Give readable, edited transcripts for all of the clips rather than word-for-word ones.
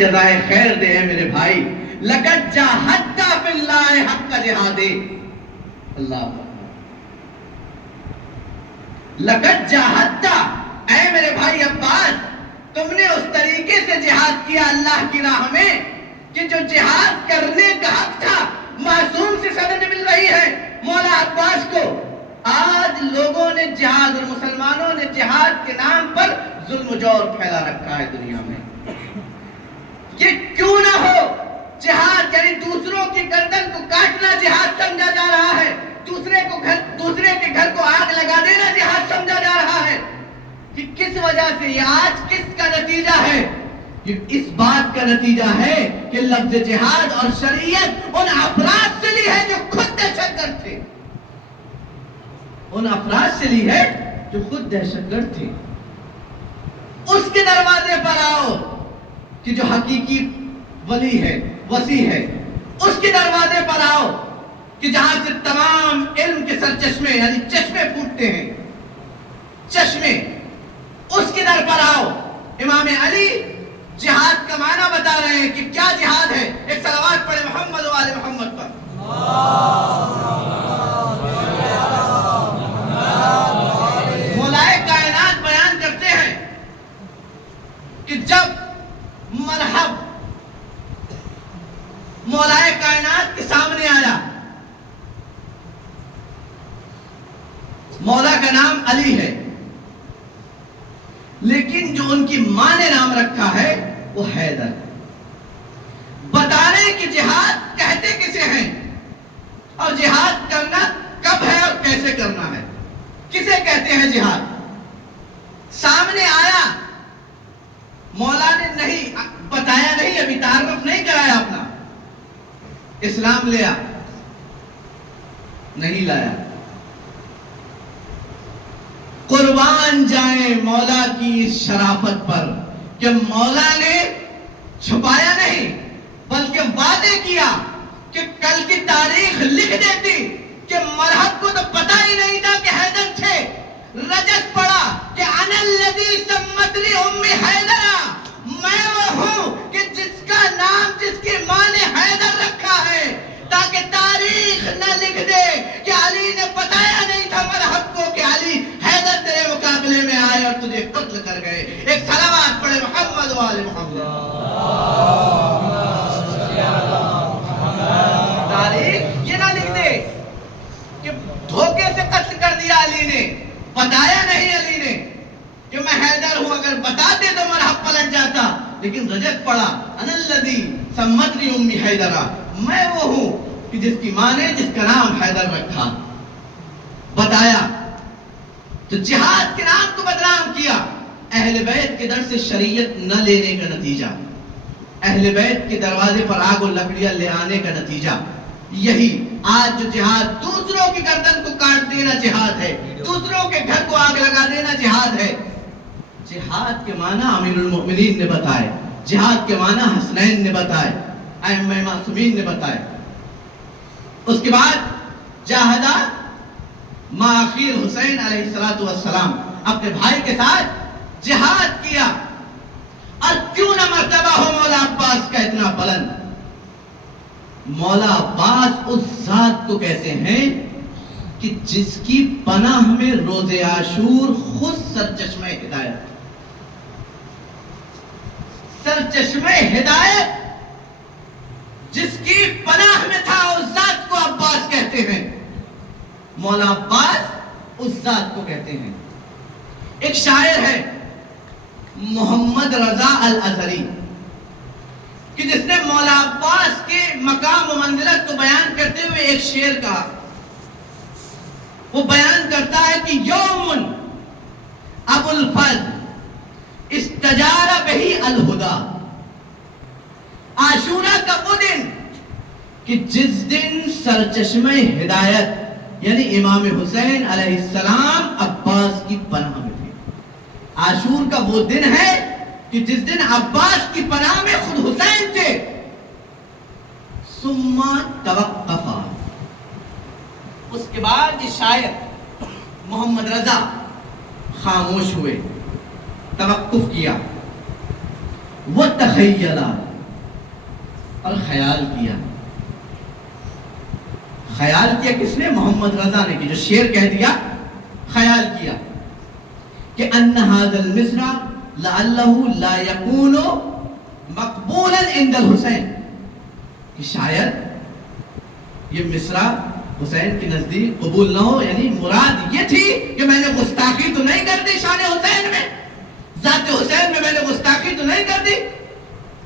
جزائے خیر دے اے میرے بھائی، لقد جاہدت فی اللہ حق جہاد، اللہ لقد جاہدت، اے میرے بھائی عباس، تم نے اس طریقے سے جہاد کیا اللہ کی راہ میں کہ جو جہاد کرنے کا حق تھا معصوم سے سند مل رہی ہے مولا عباس کو۔ آج لوگوں نے جہاد اور مسلمانوں نے جہاد کے نام پر ظلم و جور پھیلا رکھا ہے دنیا میں۔ یہ کیوں نہ ہو جہاد، یعنی دوسروں کی گردن کو کاٹنا جہاد سمجھا جا رہا ہے، دوسرے کے گھر کو آگ لگا دینا جہاد سمجھا جا رہا ہے۔ کہ کس وجہ سے یہ آج کس کا نتیجہ ہے؟ یہ اس بات کا نتیجہ ہے کہ لفظ جہاد اور شریعت ان افراد سے لی ہے جو خود دہشت گرد تھے، ان افراد سے لی ہے جو خود دہشت گرد تھے۔ اس کے دروازے پر آؤ کہ جو حقیقی ولی ہے، وسیع ہے، اس کے دروازے پر آؤ کہ جہاں سے تمام علم کے سر چشمے یعنی چشمے پھوٹتے ہیں، چشمے، اس کے در پر آؤ۔ امام علی جہاد کا معنی بتا رہے ہیں کہ کیا جہاد ہے۔ ایک صلوات پڑھے محمد و آل محمد پر۔ مولائے کائنات بیان کرتے ہیں کہ جب مرحب مولائے کائنات کے سامنے آیا، مولا کا نام علی ہے لیکن جو ان کی ماں نے نام رکھا ہے وہ حیدر۔ بتانے کہ جہاد کہتے کسے ہیں اور جہاد کرنا کب ہے اور کیسے کرنا ہے، کسے کہتے ہیں جہاد۔ سامنے آیا، مولا نے نہیں بتایا، نہیں ابھی تعارف نہیں کرایا اپنا، اسلام لیا نہیں لایا۔ قربان جائیں مولا کی اس شرافت پر کہ مولا نے چھپایا نہیں بلکہ وعدے کیا کہ کل کی تاریخ لکھ دیتی کہ مرحب کو تو پتہ ہی نہیں تھا کہ حیدر تھے۔ رجت پڑا کہ انا الذی سمت لی امی حیدرہ، میں وہ ہوں کہ جس کا نام جس کی ماں نے حیدر رکھا ہے، تاکہ تاریخ نہ لکھ دے کہ علی نے بتایا نہیں تھا مرحب کو کہ علی حیدر تیرے مقابلے میں آئے اور تجھے قتل کر گئے۔ ایک صلوات پڑھے محمد و آل محمد۔ تاریخ یہ نہ لکھ دے کہ دھوکے سے قتل کر دیا علی نے، بتایا نہیں علی نے کہ میں حیدر ہوں، اگر بتاتے تو مرحب پلٹ جاتا، لیکن رجت پڑا انا الذی سمت لی امی حیدرہ، میں وہ ہوں کہ جس کی ماں نے جس کا نام حیدر رکھا، بتایا۔ تو جہاد کے نام کو بدنام کیا، اہل بیت کے در سے شریعت نہ لینے کا نتیجہ، اہل بیت کے دروازے پر آگ و لکڑیاں لے آنے کا نتیجہ یہی آج جو جہاد دوسروں کی گردن کو کاٹ دینا جہاد ہے، دوسروں کے گھر کو آگ لگا دینا جہاد ہے۔ جہاد کے معنی امیر المؤمنین نے بتائے، جہاد کے معنی حسنین نے بتائے، ائمہ معصومین نے بتائے۔ اس کے بعد جاہدہ مع اخیر حسین علیہ السلام، اپنے بھائی کے ساتھ جہاد کیا۔ اور کیوں نہ مرتبہ ہو مولا عباس کا اتنا بلند۔ مولا عباس اس ذات کو کہتے ہیں کہ جس کی پناہ میں روز عاشور خود سرچشمہ ہدایت، سرچشمہ ہدایت جس کی پناہ میں تھا، اس ذات کو عباس کہتے ہیں۔ مولا عباس اس ذات کو کہتے ہیں۔ ایک شاعر ہے محمد رضا الازہری کہ جس نے مولا عباس کے مقام و منزلت کو بیان کرتے ہوئے ایک شعر کہا۔ وہ بیان کرتا ہے کہ یوم ابو الفضل استجار بہی الہدا، عاشورہ کا وہ دن کہ جس دن سرچشمہ ہدایت یعنی امام حسین علیہ السلام عباس کی پناہ میں تھے۔ عاشور کا وہ دن ہے کہ جس دن عباس کی پناہ میں خود حسین تھے۔ ثم توقفا، اس کے بعد یہ شاعر محمد رضا خاموش ہوئے، توقف کیا۔ وَتَخَيَّلَا، اور خیال کیا کس نے؟ محمد رضا نے، کہ جو شعر کہہ دیا، خیال کیا کہ ان هذا المصر لعله لا يكون مقبولا عند الحسین، کہ شاید یہ مصرع حسین کے نزدیک قبول نہ ہو. یعنی مراد یہ تھی کہ میں نے گستاخی تو نہیں کر دی شان حسین میں، ذات حسین میں میں نے گستاخی تو نہیں کر دی.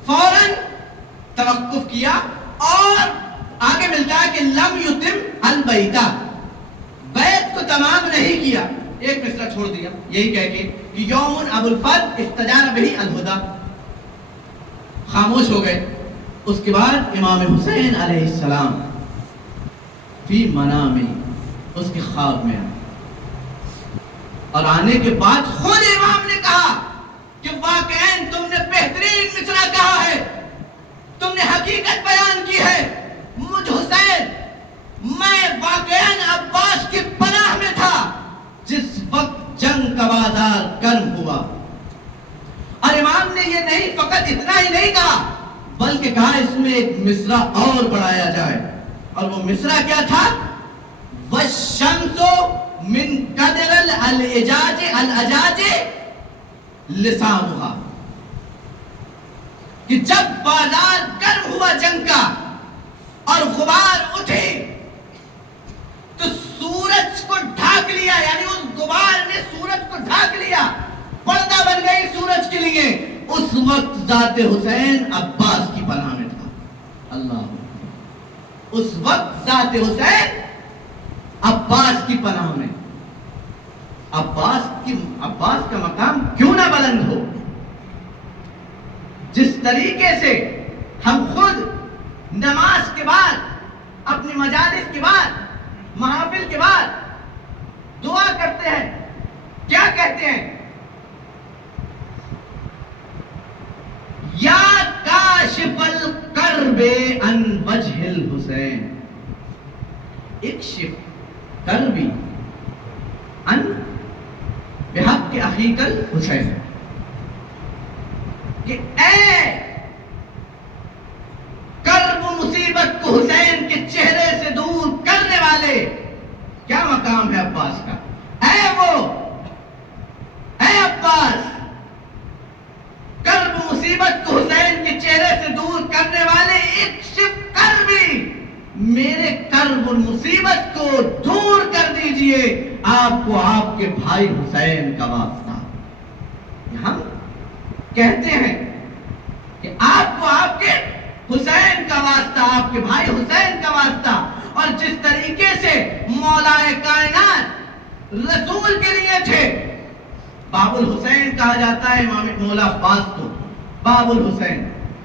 فوراً توقف کیا اور آگے ملتا ہے کہ لم یتم البیتہ، بیت کو تمام نہیں کیا، ایک مصرع چھوڑ دیا یہی کہہ کے کہ یوم ابو الفضل استجار به الہدی، خاموش ہو گئے. اس کے بعد امام حسین علیہ السلام فی منام، اس کے خواب میں اور آنے کے بعد خود امام نے کہا کہ واقعاً تم نے بہترین مصرع کہا ہے، تم نے حقیقت بیان کی ہے. مجھ حسین، میں واقعاً عباس کی پناہ میں تھا جس وقت جنگ کا بازار گرم ہوا. اور امام نے یہ نہیں، فقط اتنا ہی نہیں کہا بلکہ کہا اس میں ایک مصرع اور بڑھایا جائے. اور وہ مصرع کیا تھا؟ وَالشَّمْسُ مِنْ قَدْرِ الْأَجَاجِ لِسَانُهَا، کہ جب بازار گرم ہوا جنگ کا اور غبار اٹھے تو سورج کو ڈھانک لیا، یعنی اس غبار نے سورج کو ڈھانک لیا، پردہ بن گئی سورج کے لیے. اس وقت ذات حسین عباس کی پناہ میں تھا. اللہ، اس وقت ذات حسین عباس کی پناہ میں. عباس کا مقام کیوں نہ بلند ہو؟ جس طریقے سے ہم خود نماز کے بعد، اپنی مجالس کے بعد، محافل کے بعد دعا کرتے ہیں، کیا کہتے ہیں؟ یا کاشف الکرب عن وجہ الحسین، اکشف کربی عن بحق اخیک الحسین، کہ اے کرب مصیبت کو حسین کے چہرے سے دور کرنے والے، کیا مقام ہے عباس کا؟ اے عباس، کرب مصیبت کو حسین کے چہرے سے دور کرنے والے، اکشف کربی، میرے کرب اور مصیبت کو دور کر دیجئے، آپ کو آپ کے بھائی حسین کا واسطہ. ہم کہتے ہیں کہ آپ کو آپ کے حسین کا واسطہ، آپ کے بھائی حسین کا واسطہ. اور جس طریقے سے مولا کائنات رسول کے لیے تھے، باب الحسین کہا جاتا ہے امام مولا عباس کو، باب الحسین،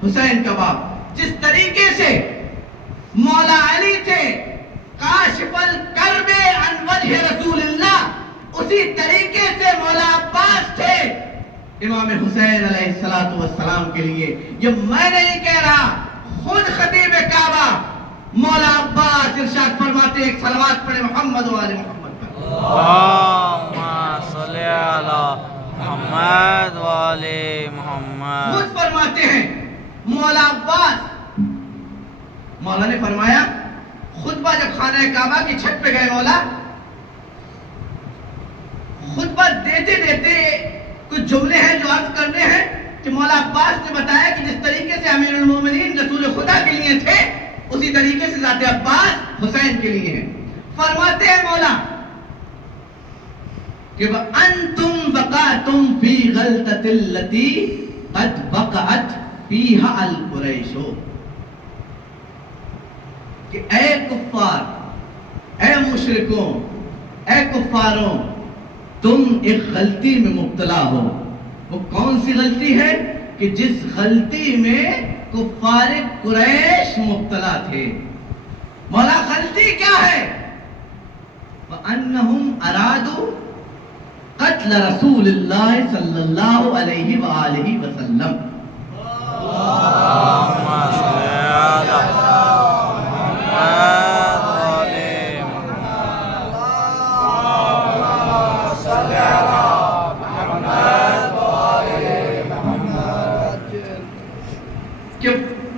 حسین کا باب. جس طریقے سے مولا علی تھے کاشف الکرب عن وجہ رسول اللہ، اسی طریقے سے مولا عباس تھے امام حسین علیہ السلام کے لیے. یہ میں نہیں کہہ رہا، خود خطیب کعبہ مولا عباس ارشاد فرماتے ہیں، ایک صلوات پڑھے محمد و آل محمد پر. اللہم صلی علی محمد و آل محمد. خود فرماتے ہیں مولا عباس، مولا نے فرمایا خطبہ جب خانہ کعبہ کی چھت پہ گئے، مولا خطبہ دیتے دیتے کچھ جملے ہیں جو عرض کرنے ہیں کہ مولا عباس نے بتایا کہ جس طریقے سے امیر المومنین رسول خدا کے لیے تھے، اسی طریقے سے ذات عباس حسین کے لیے ہیں. فرماتے ہیں مولا کہ وَأَنْتُمْ بَقَعْتُمْ فِي غَلْطَةِ الَّتِي قَدْ بَقَعَتْ فِيهَا الْقُرَيْشُ، کہ اے کفار، اے مشرکوں، اے کفاروں، تم ایک غلطی میں مبتلا ہو. وہ کون سی غلطی ہے؟ کہ جس غلطی میں کفار قریش مبتلا تھے. مولا غلطی کیا ہے؟ وَأَنَّهُمْ أَرَادُوا قتل رسول اللہ صلی اللہ علیہ وآلہ وسلم. اللہم صلی علی محمد و آل محمد. اللہم صلی علی محمد و آل محمد. کہ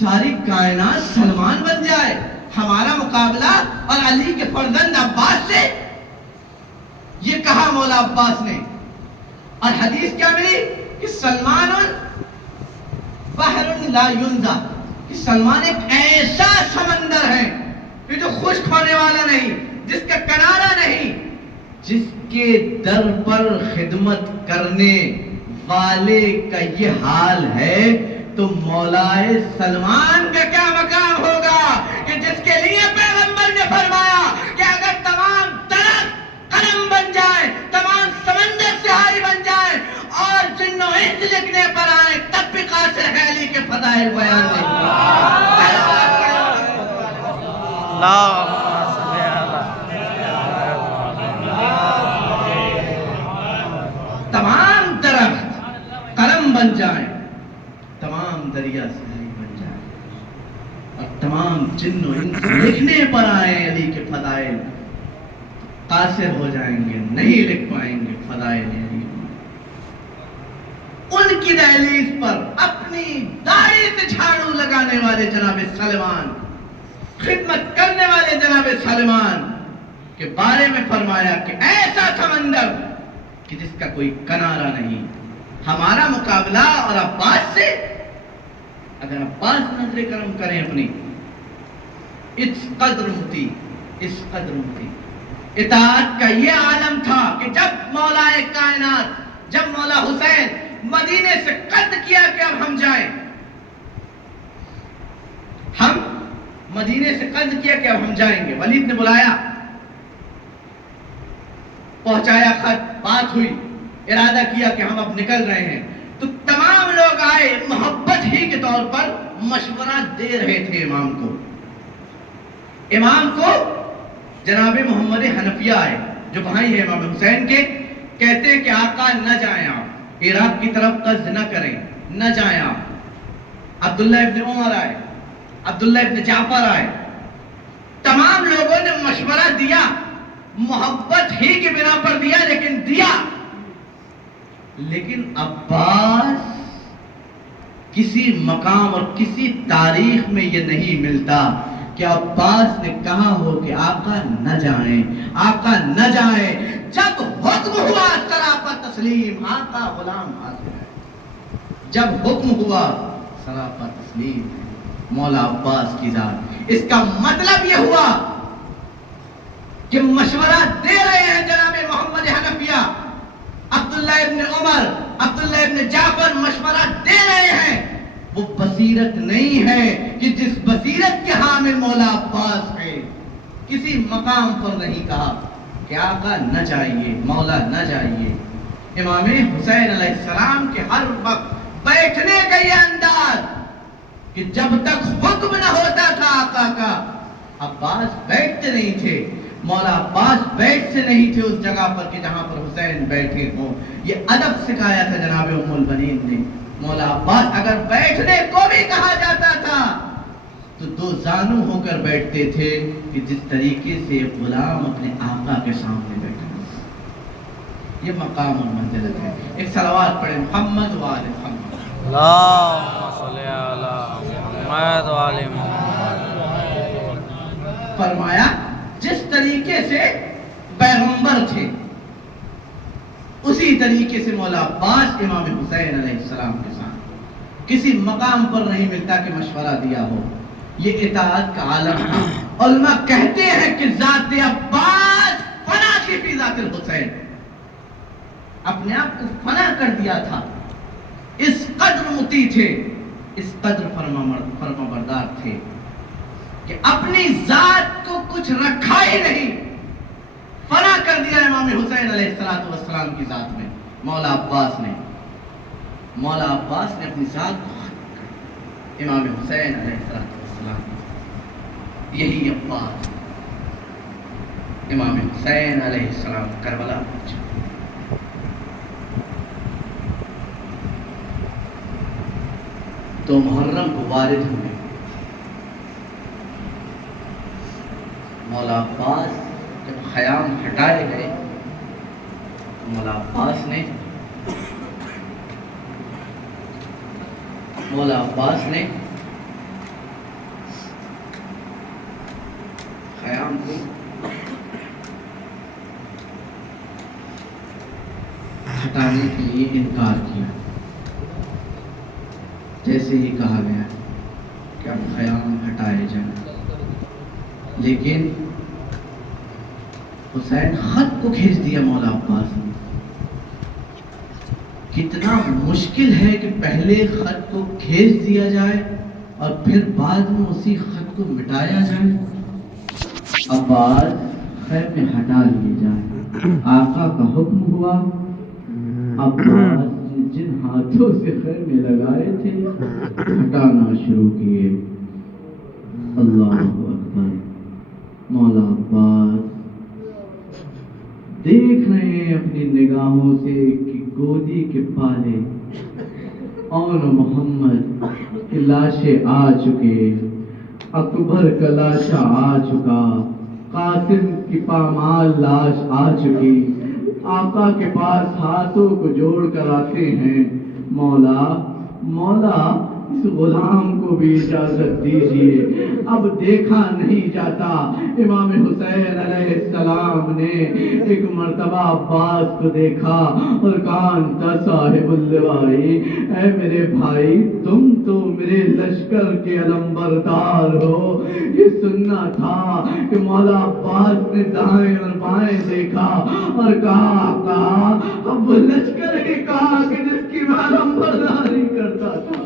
ساری کائنات سلمان بن جائے، ہمارا مقابلہ اور علی کے فرزند عباس سے؟ یہ کہا مولا عباس نے، اور حدیث کیا ملی کہ سلمان بحر لا ینزع، کہ سلمان ایک ایسا سمندر ہے کہ جو خشک ہونے والا نہیں، جس کا کنارہ نہیں، جس کے در پر خدمت کرنے والے کا یہ حال ہے تو مولائے سلمان کا کیا مقام ہوگا کہ جس کے لیے پیغمبر نے فرمایا کہ اگر تمام درخت قلم بن جائے، تمام سمندر سہاری بن جائے اور جن و انس لکھنے پر آئے، تب بھی قاصر ہے علی کے فضائل بیان نہیں۔ تمام درخت قلم بن جائیں، تمام دریا سہاری بن جائیں اور تمام جن و انس لکھنے پر آئیں علی کے فضائل، قاصر ہو جائیں گے، نہیں لکھ پائیں گے فضائل علی۔ ان کی دہلیز پر اپنی داڑھی سے جھاڑو لگانے والے جناب سلمان، خدمت کرنے والے جناب سلمان کے بارے میں فرمایا کہ ایسا سمندر کہ جس کا کوئی کنارہ نہیں، ہمارا مقابلہ اور عباس سے؟ اگر عباس نظر کرم کریں اپنی، اس قدر متی، اس قدر متی، اطاعت کا یہ عالم تھا کہ جب مولا کائنات، جب مولا حسین مدینے سے قصد کیا کہ اب ہم جائیں، ہم مدینے سے قصد کیا کہ اب ہم جائیں گے، ولید نے بلایا، پہنچایا خط، بات ہوئی، ارادہ کیا کہ ہم اب نکل رہے ہیں، تو تمام لوگ آئے، محبت ہی کے طور پر مشورہ دے رہے تھے امام کو۔ امام کو جناب محمد حنفیہ آئے جو بھائی ہیں امام حسین کے، کہتے ہیں کہ آقا نہ جائیں آپ، عراق کی طرف قصد نہ کریں، نہ جائیں آپ۔ عبداللہ ابن عمر آئے، عبداللہ ابن جعفر آئے، تمام لوگوں نے مشورہ دیا، محبت ہی کی بنا پر دیا، لیکن دیا، لیکن عباس کسی مقام اور کسی تاریخ میں یہ نہیں ملتا کہ عباس نے کہا ہو کہ آقا نہ جائیں، آقا نہ جائیں۔ جب حکم ہوا سراپا تسلیم، آقا غلام حاضر ہے۔ جب حکم ہوا سراپا تسلیم، مولا عباس کی ذات۔ اس کا مطلب یہ ہوا کہ مشورہ دے رہے ہیں جناب محمد حنفیہ، عبداللہ ابن عمر، عبداللہ ابن جعفر مشورہ دے رہے ہیں، وہ بصیرت نہیں ہے کہ جس بصیرت کے حامل مولا عباس ہے۔ کسی مقام پر نہیں کہا کہ آقا نہ جائیے، مولا نہ جائیے۔ امام حسین علیہ السلام کے ہر وقت بیٹھنے کا یہ انداز کہ جب تک حکم نہ ہوتا تھا آقا کا، عباس بیٹھتے نہیں تھے، مولا عباس بیٹھتے نہیں تھے اس جگہ پر کہ جہاں پر حسین بیٹھے ہوں۔ یہ ادب سکھایا تھا جناب ام البنین نے۔ مولا عباس اگر بیٹھنے کو بھی کہا جاتا تھا تو دو زانو ہو کر بیٹھتے تھے کہ جس طریقے سے غلام اپنے آقا کے سامنے بیٹھا۔ یہ مقام اور منزلت ہے۔ ایک صلوات پڑھیں محمد و آل محمد۔ اللہم صلی علی محمد و آل محمد۔ فرمایا جس طریقے سے پیغمبر تھے اسی طریقے سے مولا عباس امام حسین علیہ السلام کے ساتھ، کسی مقام پر نہیں ملتا کہ مشورہ دیا ہو۔ یہ اطاعت کا عالم تھا۔ علماء کہتے ہیں کہ ذات عباس فنا کی فی ذات الحسین، اپنے آپ کو فنا کر دیا تھا، اس قدر مطیع تھے، اس قدر فرما بردار تھے کہ اپنی ذات کو کچھ رکھا ہی نہیں، فنا کر دیا امام حسین علیہ السلام کی ذات میں۔ مولا عباس نے اپنی ذات کو امام حسین علیہ السلام، یہی عباس امام حسین علیہ السلام کربلا پہنچا۔ تو محرم کو وارد ہوئے، مولا عباس جب خیام ہٹائے گئے، مولا عباس نے ہٹانے کے لیے انکار کیا، جیسے ہی کہا گیا کہ اب خیام ہٹائے جائیں، لیکن حسین خط کو کھینچ دیا مولا عباس نے۔ کتنا مشکل ہے کہ پہلے خط کو کھینچ دیا جائے اور پھر بعد میں اسی خط کو مٹایا جائے۔ عباس خیر میں ہٹا لیے جائے، آقا کا حکم ہوا۔ عباس نے جن ہاتھوں سے خیر میں لگائے تھے ہٹانا شروع کیے۔ اللہ اکبر۔ مولا عباس دیکھ رہے ہیں اپنی نگاہوں سے کہ گودی کے پالے اور محمد کی لاشیں آ چکے، اکبر کا لاشا آ چکا، قاسم کی پامال لاش آ چکی۔ آقا کے پاس ہاتھوں کو جوڑ کر آتے ہیں، مولا مولا اس غلام کو بھی اجازت دیجیے، اب دیکھا نہیں جاتا۔ امام حسین علیہ السلام نے ایک مرتبہ عباس کو دیکھا اور کہا انتا صاحب اللوائی، اے میرے بھائی تم تو میرے لشکر کے علمبردار ہو۔ یہ سننا تھا کہ مولا عباس نے دائیں اور بائیں دیکھا اور کہا اب وہ لشکر ہی کہا کہ جس کی میں علمبرداری کرتا تھا۔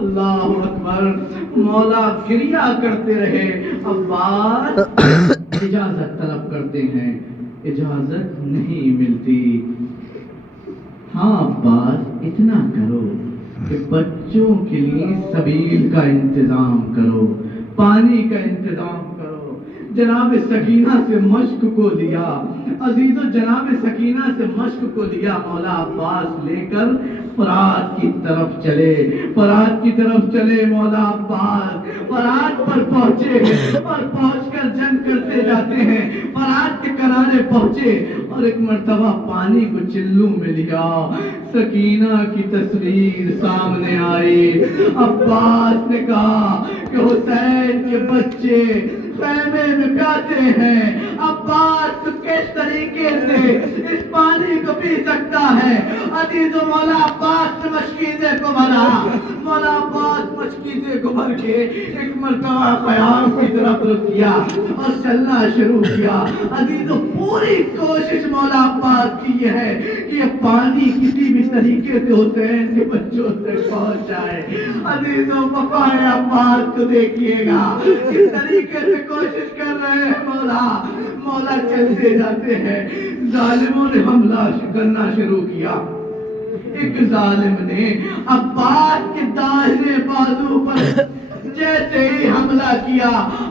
اللہ اکبر۔ مولا گریہ کرتے رہے، عباس اجازت طلب کرتے ہیں، اجازت نہیں ملتی۔ ہاں عباس اتنا کرو کہ بچوں کے لیے سبیل کا انتظام کرو، پانی کا انتظام کرو۔ جناب سکینہ سے مشق کو لیا، عزیزو جناب سکینہ سے مشق کو لیا، مولا عباس لے کر فرات کی طرف چلے، فرات کی طرف چلے مولا عباس، فرات پر پہنچے اور پہنچ کر جنگ کرتے جاتے ہیں۔ فرات کے کنارے پہنچے اور ایک مرتبہ پانی کو چلو میں لیا، سکینہ کی تصویر سامنے آئی۔ عباس نے کہا کہ حسین کے بچے خیمے میں پیاسے ہیں، عباس تو کس طریقے سے اس پانی کو پی سکتا ہے؟ عزیز و مولا عباس نے مشکیزے کو بھرا، مولا عباس مشکیزے کو بھر کے ایک مرتبہ خیام کی طرف رک گیا اور چلنا شروع کیا۔ عزیز و پوری کوشش مولا عباس کی یہ ہے کہ یہ پانی کسی بھی طریقے سے حسین کے بچوں سے پہنچ جائے۔ عزیز و وفائے عباس کو دیکھیے گا کس طریقے سے کوشش کر رہے ہیں مولا۔ مولا چلتے جاتے ہیں، ظالموں نے حملہ کرنا شروع کیا۔ ایک ظالم نے عباس کے داہنے بازو پر جیسے ہی حملہ کیا،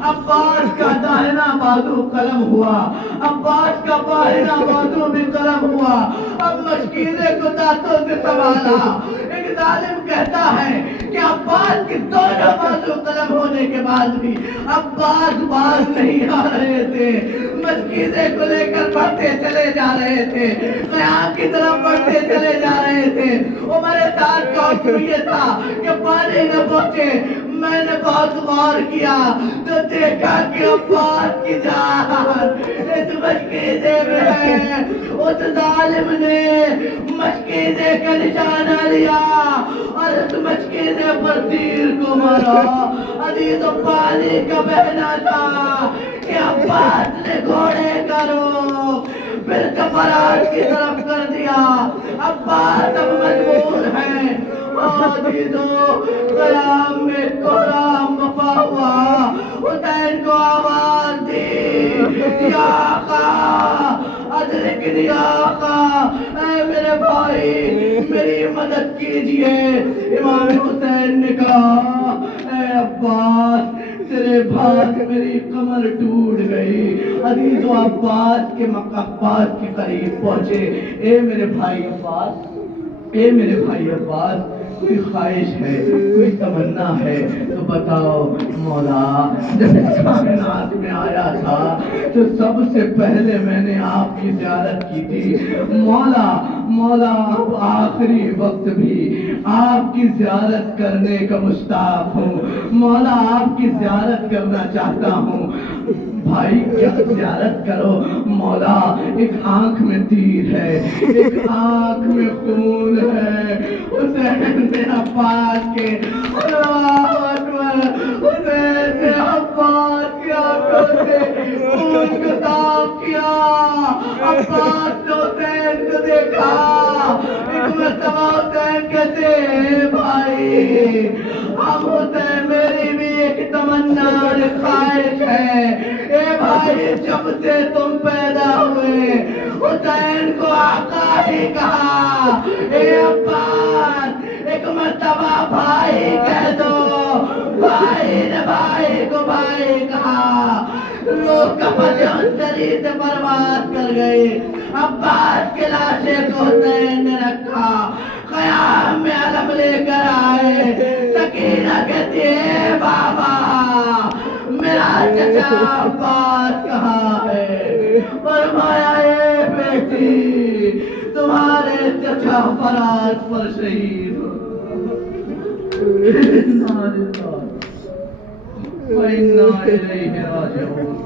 عباس کا داہنا بازو قلم ہوا، عباس کا بائنا بازو بھی قلم ہوا۔ اب مشکیزے کو دانتوں سے سنبھالا۔ ایک ظالم کہتا ہے کہ عباس کے دونوں بازو قلم ہونے کے بعد بھی عباس باز نہیں آ رہے تھے، مشکیزے کو لے کر بڑھتے چلے جا رہے تھے، خیام کی طرف بڑھتے چلے جا رہے تھے۔ عمر سعد کا حکم یہ تھا کہ پانی نہ پہنچے۔ میں نے بہت غور کیا تو دیکھا کہ عباس کی جان اس مشکیزے میں ہے۔ اس ظالم نے مشکیزے کا نشانہ لیا اور اس مشکیزے پر تیر کو مارا۔ عزیز و پانی کا بہنا تھا کہ عباس نے گھوڑے کا رخ پھر فرات کی طرف کر دیا۔ عباس اب مجبور ہے۔ عزیزو قیام میں قرآن وفا ہوا، حسین کو آواز دی، یا آقا ادرکنی آقا، اے میرے بھائی میری مدد کیجئے۔ امام حسین نے کہا اے عباس تیرے بھاگ میری کمر ٹوٹ گئی۔ عزیز و عباس کے عباس کے قریب پہنچے، اے میرے بھائی عباس، اے میرے بھائی عباس، کوئی خواہش ہے، کوئی تمنا ہے تو بتاؤ۔ مولا جب کائنات میں آیا تھا تو سب سے پہلے میں نے آپ کی زیارت کی تھی۔ مولا اب آخری وقت بھی آپ کی زیارت کرنے کا مشتاق ہوں، مولا آپ کی زیارت کرنا چاہتا ہوں۔ بھائی کیا زیارت کرو مولا، ایک آنکھ میں تیر ہے، ایک آنکھ میں خون ہے، حسین بن عباس کے، اللہ اکبر، حسین بن عباس کی آنکھوں سے خون کو صاف کیا، عباس نے حسین کو دیکھا، ایک مرتبہ حسین کہتے ہیں بھائی اب حسین میری بھی ایک تمنا اور خواہش ہے، اے بھائی جب سے تم پیدا ہوئے حسین کو آقا ہی کہا، اے عباس ایک مرتبہ بھائی کہہ دو، بھائی نے بھائی کو بھائی کہا، لوگ کفن شریف سے برباد کر گئے، عباس کے لاشے کو حسین نے رکھا، خیام میں علم لے کر آئے، سکینہ کہتی ہے بابا میرا چچا عباس کہاں ہے؟ فرمایا اے بیٹی تمہارے چچا فراز پر شہید ہو، اِنَّا لِلَّهِ وَإِنَّا إِلَيْهِ رَاجِعُونَ۔